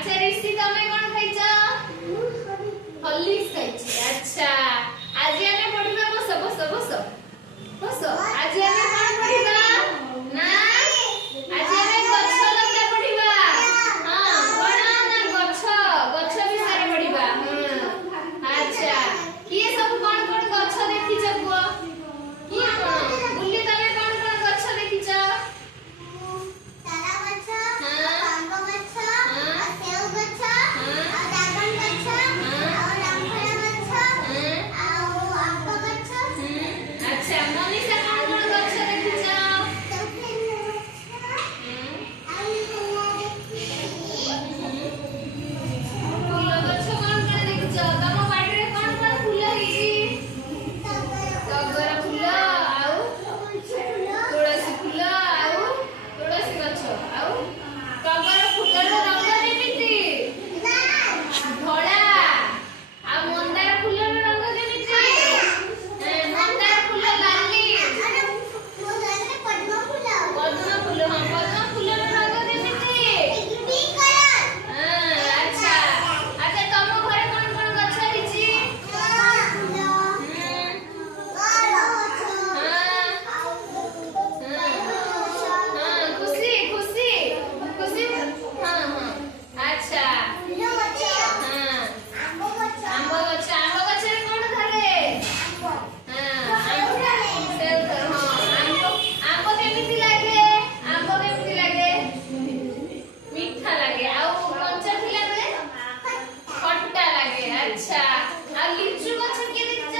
अच्छा ऋषि तमे कोन खाइछ हॉर्लिक्स खाइछ अच्छा आज हमें पढिबा बस बस बस बस आज हमें कोन पढिबा ना आज हमें गछ लता पढिबा हां कोन ना गछ गछ विषय पढिबा अच्छा किए सब कोन गछ देखिछ बुआ किए कोन बुल्ली तमे कोन गछ देखिछ तारा गछ आंबो गछ सेव गछ ड्रैगन गछ रामफल गछ आंबो गछ अच्छा मनीषा कोन गछ देखिछ फूल गछ कोन देखिछ तम बाड़ी रे कोन फूल हिची टगर फूल आउ तुलसी फूल आउ तुलसी गछ आउ टगर फूलर रंग केमिति धळा आ मंदार फूलर रंग केमिति मंदार फूल लाली पद्म फूल हां पद्म फूलर रंग केमिति अच्छा अच्छा तम घरे कोन गछ हिची खुशी खुशी खुशी हां हां अच्छा हां आंबो गछ रे कोन धरे आंबो केमिति लागे मीठा लागे आउ कंचा थिला बेले खट्टा लागे अच्छा आ लिचु गछ के देखछ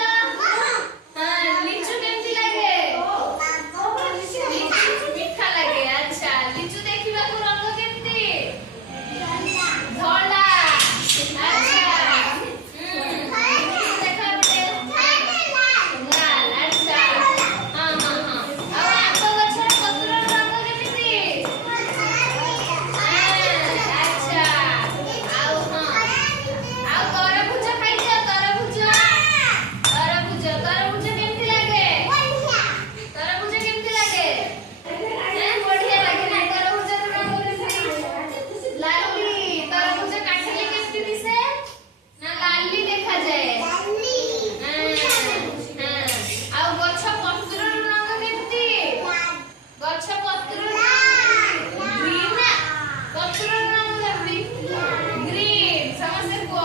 हां लिचु केमिति लागे मीठा लागे अच्छा लिचु देखिबा को रंग केमिति धळा अच्छा देखा बटे लाल अच्छा हां हां हां आ आंबो गछ रे पत्र रंग केमिति अच्छा आउ हां आउ तरबुज खाइछ तरबुज केमिति लागे तरबुज केमिति लागे बढ़िया लागे ना तरबुज रे रंग केमिति लाली तरबुज काटिले केमिति दिसे ना लाली देखा जाए आउ गछ पत्र रंग केमिति गछ पत्र ग्रीन पत्र रंग ग्रीन समझे को